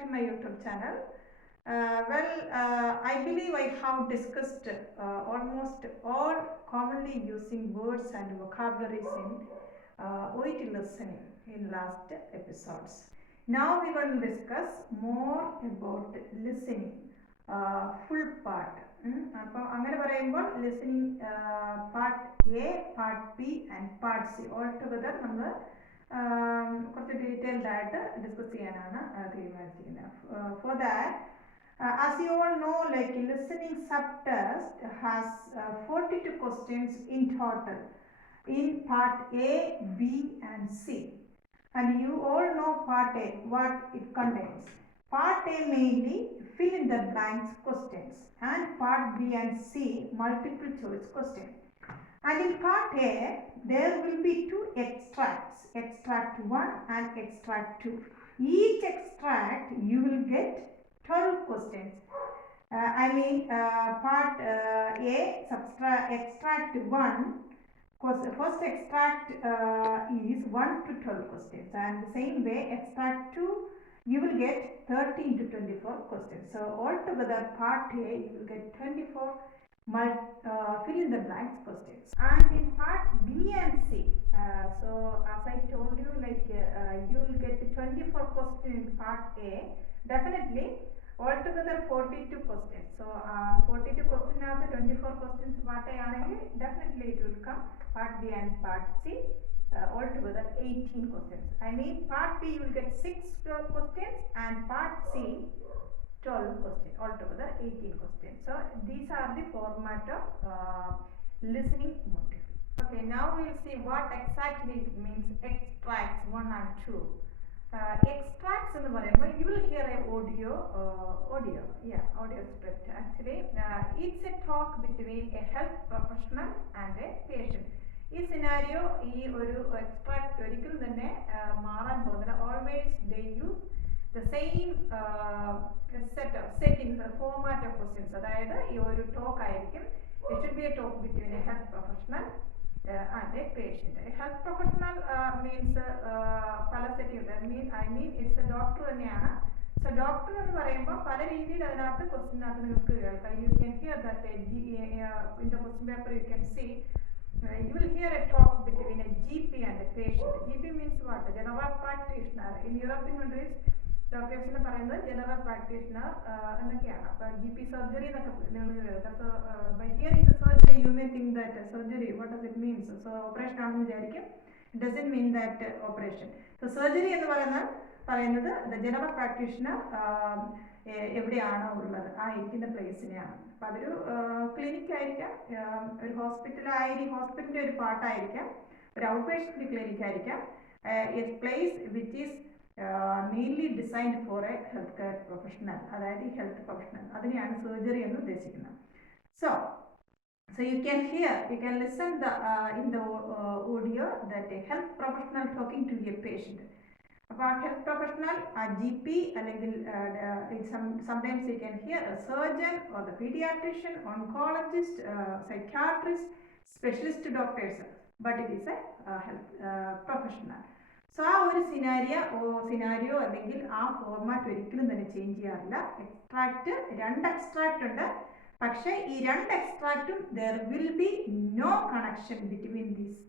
to my YouTube channel. I believe I have discussed almost all commonly using words and vocabularies in OET listening in last episodes. Now we're going to discuss more about listening, full part. അപ്പോൾ അങ്ങനെ പറയുമ്പോൾ listening part A, part B and part C all together നമ്മൾ കുറച്ച് ഡീറ്റെയിൽഡ് ആയിട്ട് ഡിസ്കസ് ചെയ്യാനാണ് തീരുമാനിച്ചിരിക്കുന്നത്. For that, as you all know, like listening subtest has 42 questions in total in part A, B and C. And you all know part A, what it contains. Part A mainly fill in the blanks questions, and part B and C multiple choice questions. And in part A, there will be two extracts, extract 1 and extract 2. Each extract you will get 12 questions. Part A, extract 1, first extract is 1 to 12 questions, and the same way extract 2 you will get 13 to 24 questions. So altogether part A you will get 24 fill in the blanks questions. And in part B and C, so as I told you, like you will get 24 questions in part A. Definitely altogether 42 questions. So 42 questions are the 24 questions part A anengil definitely it will come part B and part C. Altogether 18 questions. Part B you will get 12 questions and part C 12 questions. Altogether 18 questions. So these are the format of listening module. Okay, now we will see what exactly it means extracts 1 and 2. Extracts in the variable, you will hear a audio script. Actually, it's a talk between a health professional and a patient. ഈ scenario ഈ ഒരു extract ഒരിക്കലും തന്നെ മാറാൻ പോകുന്നില്ല. Always they use the same settings, format of questions. അതായത് ഈ ഒരു ടോക്ക് ആയിരിക്കും. It should be a talk between a health professional and a patient. Health professional means പല സെറ്റിംഗ് ഇറ്റ്സ് എ ഡോക്ടർ തന്നെയാണ്. സോ ഡോക്ടർ എന്ന് പറയുമ്പോൾ പല രീതിയിൽ അതിനകത്ത് ക്വസ്റ്റ്യനകത്ത് നിങ്ങൾക്ക് കേൾക്കാം. You can hear that in the question paper you can see. You will hear a talk between a GP and a patient. GP means what? General practitioner. In European countries, doctors എന്ന് പറയുന്നത് general practitioner എന്നൊക്കെയാണ്. അപ്പോൾ GP surgery എന്നൊക്കെ നിങ്ങൾ കേൾക്കാം. So by hearing the surgery, you may think that surgery, what does it mean? So operation ആണെന്ന് വിചാരിക്കും. It doesn't mean that operation. So surgery എന്ന് പറയുന്നത് the general practitioner എവിടെയാണോ ഉള്ളത് ആ ഇരിക്കുന്ന പ്ലേസിനെയാണ്. അപ്പം അതൊരു ക്ലിനിക് ആയിരിക്കാം, ഒരു ഹോസ്പിറ്റലിൻ്റെ ഒരു പാർട്ടായിരിക്കാം, ഒരു ഔട്ട് പേഷ്യൻ്റ് ക്ലിനിക് ആയിരിക്കാം, A place which is mainly designed for A health care professional, അതായത് ഈ ഹെൽത്ത് പ്രൊഫഷണൽ, അതിനെയാണ് സർജറി എന്ന് ഉദ്ദേശിക്കുന്നത്. So you can listen in the audio that a health professional talking to a patient. അപ്പോൾ ആ health professional, ആ GP അല്ലെങ്കിൽ sometimes you can hear a surgeon or the pediatrician, oncologist, psychiatrist, specialist doctors, but it is a health professional. So ആ ഒരു സിനാരിയോ അല്ലെങ്കിൽ ആ ഫോർമാറ്റ് ഒരിക്കലും തന്നെ ചേഞ്ച് ചെയ്യാറില്ല. എക്സ്ട്രാക്റ്റ് 2 എക്സ്ട്രാക്റ്റ് ഉണ്ട്. പക്ഷേ ഈ 2 എക്സ്ട്രാക്റ്റും there will be no connection between these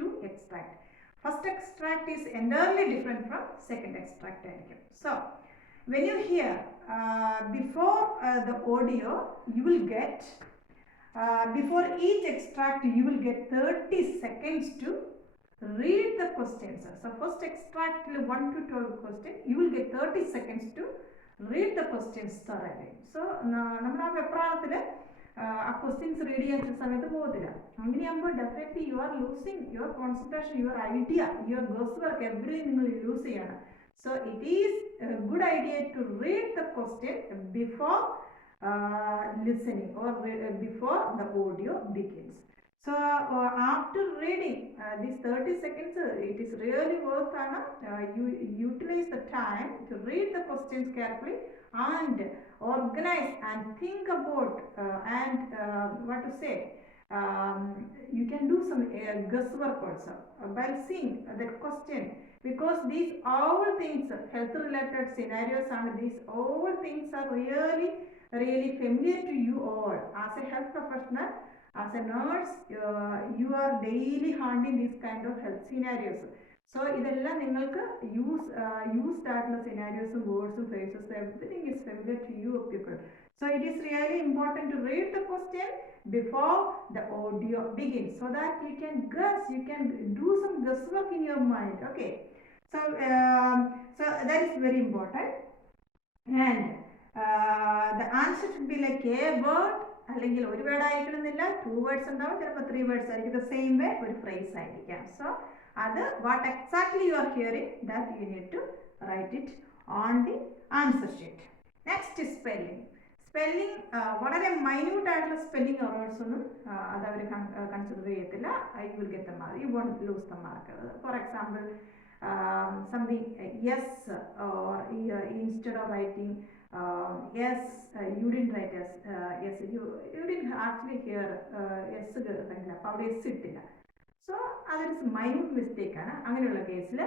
2 extracts. First extract is entirely different from second extract. So when you hear before the audio, you will get before each extract you will get 30 seconds to read the questions. So first extract 1 to 12 questions, you will get 30 seconds to read the questions thoroughly. So നമ്മൾ ആ വെപ്രാളത്തിൽ ആ questions read ചെയ്യാൻ സമയത്ത് പോകത്തില്ല. അങ്ങനെയാകുമ്പോൾ definitely you are losing your concentration, your idea, your guess work എവറിയും നിങ്ങൾ ലൂസ് ചെയ്യണം. So it is a good idea to read the question before listening or before the audio begins. So after reading these 30 seconds, it is really worth you utilize the time to read the questions carefully and organize and think about and what to say. You can do some guesswork also while seeing that question. because these all things, health related scenarios, and these all things are really familiar to you all. As a health professional, as a nurse, you are daily handling these kind of health scenarios. So ഇതെല്ലാം നിങ്ങൾക്ക് used ആയിട്ടുള്ള scenarios, words, phrases, everything is familiar to you people. So it is really important to read the question before the audio begins, so that you can guess, you can do some guesswork in your mind. Okay, so that is very important. And the answer should be like a word, അല്ലെങ്കിൽ ഒരു വേർഡ് ആയിരിക്കണമെന്നില്ല, 2 words ഉണ്ടാവും, ചിലപ്പോൾ 3 words ആയിരിക്കും. The same way ഒരു phrase ആയിരിക്കാം. So അത് what exactly you are hearing, that you need to write it on the answer sheet. Next is spelling. Spelling വളരെ മൈന്യൂട്ട് ആയിട്ടുള്ള സ്പെല്ലിംഗ് എറേഴ്സ് ഒന്നും അത് അവർ കൺസിഡർ ചെയ്യത്തില്ല. You will get the mark, you won't lose the mark. For example, something yes, or instead of writing yes, you didn't write yes, you didn't actually hear yes കേൾക്കുന്നില്ല, അപ്പോൾ അവിടെ yes ഇട്ടില്ല. സോ അതൊരു മൈന്യൂട്ട് മിസ്റ്റേക്കാണ്. അങ്ങനെയുള്ള കേസിൽ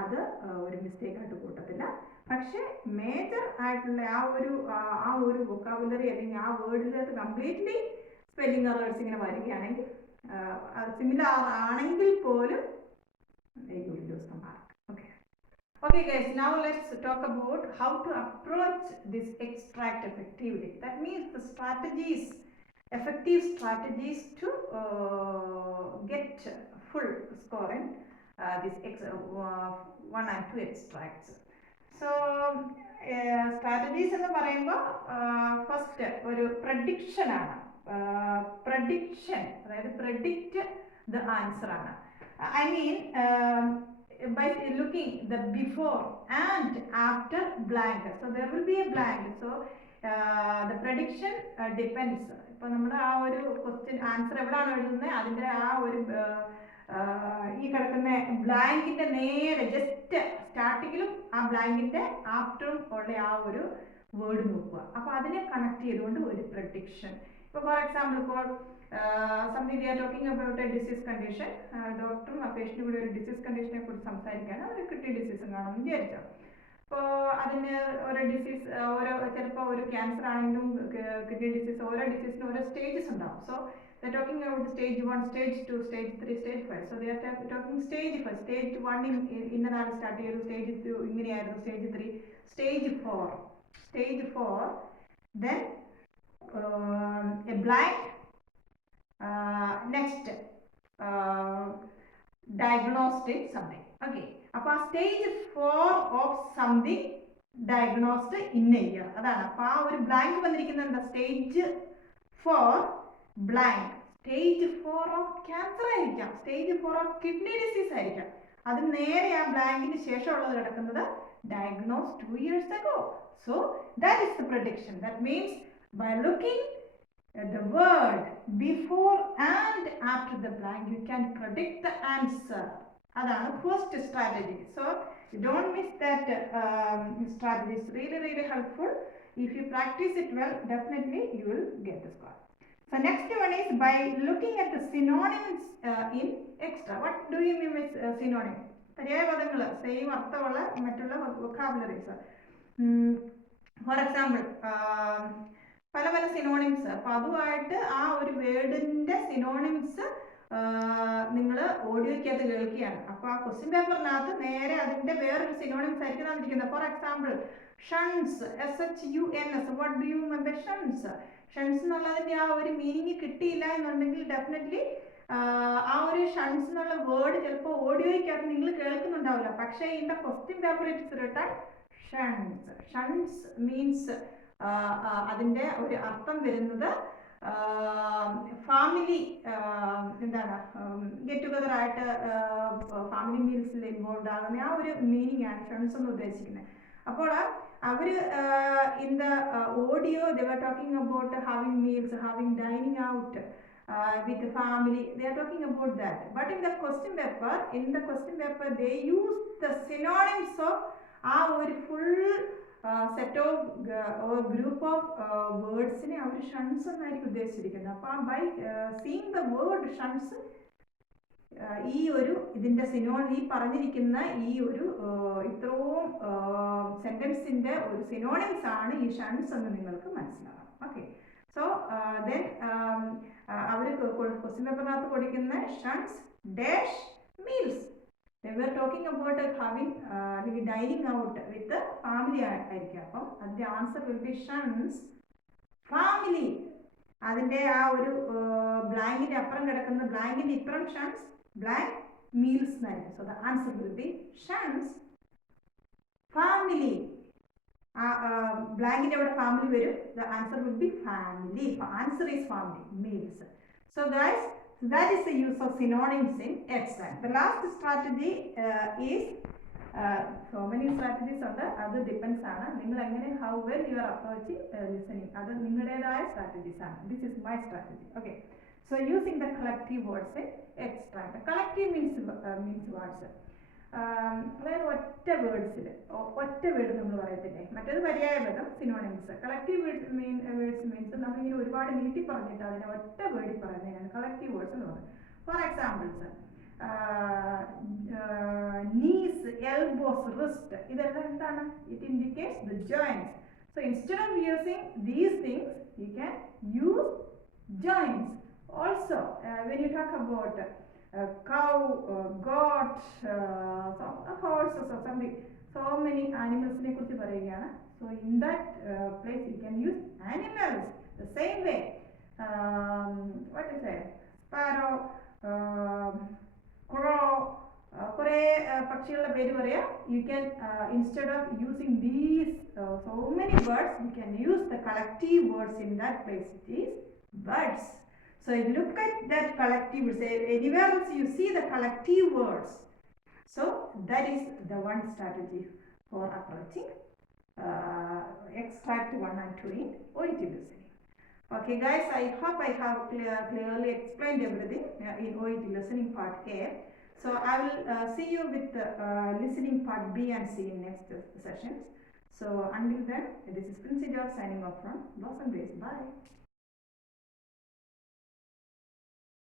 അത് ഒരു മിസ്റ്റേക്കായിട്ട് കൂട്ടത്തില്ല. പക്ഷേ മേജർ ആയിട്ടുള്ള ആ ഒരു വൊക്കാബുലറി അല്ലെങ്കിൽ ആ വേർഡിനകത്ത് കംപ്ലീറ്റ്ലി സ്പെല്ലിംഗ് എറേഴ്സ് ഇങ്ങനെ വരികയാണെങ്കിൽ, സിമിലർ ആണെങ്കിൽ പോലും you will lose the mark. Okay guys, now let's talk about how to approach this extract effectively. That means the effective strategies to get full score in this 1 and 2 extracts. So strategies എന്ന് പറയുമ്പോൾ ഫസ്റ്റ് ഒരു പ്രഡിക്ഷൻ ആണ്. അതായത് predict the answer ആണ്. I mean by looking the before and after blank. So there will be a blank. So the prediction depends. ഇപ്പോൾ നമ്മൾ ആ ഒരു ക്വസ്റ്റ്യൻ ആൻസർ എവിടെയാണ് എഴുതുന്നത്, അതിൻ്റെ ആ ഒരു ഈ കിടക്കുന്ന ബ്ലാങ്കിന്റെ നേരെ ജസ്റ്റ് സ്റ്റാർട്ടിങ്ങിലും ആ ബ്ലാങ്കിന്റെ ആഫ്റ്ററും ഉള്ള ആ ഒരു വേർഡ് നോക്കുക. അപ്പോൾ അതിനെ കണക്ട് ചെയ്തുകൊണ്ട് ഒരു പ്രഡിക്ഷൻ. ഇപ്പോൾ ഫോർ എക്സാമ്പിൾ, ഇപ്പോൾ something we are talking about A disease condition, ഡോക്ടറും ആ പേഷ്യന്റും കൂടി ഒരു ഡിസീസ് കണ്ടീഷനെ കുറിച്ച് സംസാരിക്കുകയാണ്. അവർ കിട്ടിയ ഡിസീസും കാണുമെന്ന് വിചാരിച്ചോ. അപ്പോൾ അതിന് ഓരോ ഡിസീസ്, ചിലപ്പോൾ ഒരു ക്യാൻസർ ആണെങ്കിലും കിഡ്നി ഡിസീസ്, ഓരോ ഡിസീസിനും ഓരോ സ്റ്റേജസ് ഉണ്ടാവും. So they're talking about stage 1, stage 2, stage 3, stage 5. So they are talking stage 1. Stage 1 ഇന്നതാണ് സ്റ്റാർട്ട് ചെയ്തു, സ്റ്റേജ് 2 ഇങ്ങനെയായിരുന്നു, സ്റ്റേജ് 3, സ്റ്റേജ് 4. Then a blank. Next diagnostic something. Okay, അപ്പോൾ ആ സ്റ്റേജ് 4 of something diagnosed in A year, അതാണ്. അപ്പോൾ ആ ഒരു ബ്ലാങ്ക് വന്നിരിക്കുന്നത് എന്താ, സ്റ്റേജ് 4 ബ്ലാങ്ക്. സ്റ്റേജ് 4 ഓഫ് ക്യാൻസർ ആയിരിക്കാം, സ്റ്റേജ് 4 ഓഫ് കിഡ്നി ഡിസീസ് ആയിരിക്കാം. അത് നേരെ ആ ബ്ലാങ്കിന് ശേഷമുള്ളത് കിടക്കുന്നത് ഡയഗ്നോസ് 2 years ago. So that is the prediction. That means by looking at the word before and after the blank, you can predict the answer. Adana first strategy. So don't miss that strategy. It's really helpful. If you practice it well, definitely you will get the score. So next one is by looking at the synonyms in extra. What do you mean with synonym? പര്യായ പദങ്ങൾ, സെയിം അർത്ഥമുള്ള മറ്റുള്ള vocabularies. For example, പല സിനോണിംസ്. അപ്പോൾ അതുമായിട്ട് ആ ഒരു വേർഡിൻ്റെ സിനോണിംസ് നിങ്ങൾ ഓഡിയോയ്ക്കകത്ത് കേൾക്കുകയാണ്. അപ്പോൾ ആ ക്വസ്റ്റ്യൻ പേപ്പറിനകത്ത് നേരെ അതിൻ്റെ വേറൊരു സിനോണിംസ് ആയിരിക്കും തന്നിരിക്കുന്നത്. For example, shuns, SHUNS. What do you mean by shuns? Shuns എന്നുള്ളതിൻ്റെ ആ ഒരു മീനിങ് കിട്ടിയില്ല എന്നുണ്ടെങ്കിൽ ഡെഫിനറ്റ്ലി ആ ഒരു ഷൺസ് എന്നുള്ള വേർഡ് ചിലപ്പോൾ ഓഡിയോയ്ക്കകത്ത് നിങ്ങൾ കേൾക്കുന്നുണ്ടാവില്ല. പക്ഷേ in the question paper it's written shuns. Shuns means അതിൻ്റെ ഒരു അർത്ഥം വരുന്നത് ഫാമിലി, എന്താണ്, ഗെറ്റ് ടുഗദർ ആയിട്ട് ഫാമിലി മീൽസിൽ ഇൻവോൾവ് ആകുന്ന ആ ഒരു മീനിങ് ആണ് ഷൺസ് എന്ന് ഉദ്ദേശിക്കുന്നത്. അപ്പോൾ അവർ in the audio they were talking about having meals, having dining out with the family. They are talking about that. But in the question paper they use the synonyms of ആ ഒരു full set of group of വേർഡ്സിനെ അവർ shuns എന്നായിരിക്കും ഉദ്ദേശിച്ചിരിക്കുന്നത്. അപ്പോൾ by seeing the word shuns ഈ ഒരു ഇതിൻ്റെ ഈ പറഞ്ഞിരിക്കുന്ന ഈ ഒരു ഇത്രയും സെൻറ്റൻസിൻ്റെ ഒരു സിനോണിംസ് ആണ് ഈ ഷൺസ് എന്ന് നിങ്ങൾക്ക് മനസ്സിലാക്കാം. ഓക്കെ, സോ ദെൻ അവർ ക്വസ്റ്റ്യൻ പേപ്പറിനകത്ത് കൊടുക്കുന്ന shuns dash meals. They were talking about having dining out with the family ആയിരിക്കും. അപ്പം അതിൻ്റെ answer will be shuns family. അതിൻ്റെ ആ ഒരു ബ്ലാങ്കിൻ്റെ അപ്പുറം കിടക്കുന്ന ബ്ലാങ്കിൻ്റെ ഇപ്പുറം ഷൺസ് ബ്ലാങ്ക് മീൽസ് എന്നായിരിക്കും. So the answer will be shuns family. ബ്ലാങ്കിൻ്റെ അവിടെ ഫാമിലി വരും. The answer will be family. Answer is family meals. So guys, that is the use of synonyms in extract. The last strategy is so many strategies ഉണ്ട്. അത് ഡിപ്പെൻസ് ആണ് നിങ്ങൾ എങ്ങനെ how well you are approaching listening. അത് നിങ്ങളുടേതായ strategies ആണ്. This is my strategy. Okay, so using the collective words in extract. Collective means words. അതായത് ഒറ്റ വേർഡ്സിൽ ഒറ്റ വേർഡ് നമ്മൾ പറയത്തില്ലേ, മറ്റേത് പര്യായപദം സിനോണിംസ്. കളക്റ്റീവ് വേർഡ്സ് മീൻസ് നമ്മളിങ്ങനെ ഒരുപാട് നീട്ടി പറഞ്ഞിട്ട് അതിനെ ഒറ്റ വേർഡിൽ പറയുന്നതിനാണ് കളക്റ്റീവ് വേർഡ്സ് എന്ന് പറയുന്നത്. For examples, knees, elbows, wrist, ഇതെല്ലാം എന്താണ്? It indicates the joints. So instead of using these things, you can use joints. Also, when you talk about cow, goat, horses or something, so many animals ne kurichu parayugana. So in that place you can use animals the same way. What is it? Sparrow, crow, kore pakshiകളുടെ പേര് പറയാം. You can instead of using these so many words, you can use the collective words in that place. It is birds. So look at that collective words. Anywhere else you see the collective words. So that is the one strategy for approaching extract 1 and 2 in OET listening. Okay guys, I hope I have clearly explained everything in OET listening part A. So I will see you with listening part B and C in next sessions. So until then, this is Princey George signing off from Blossom Days. Bye.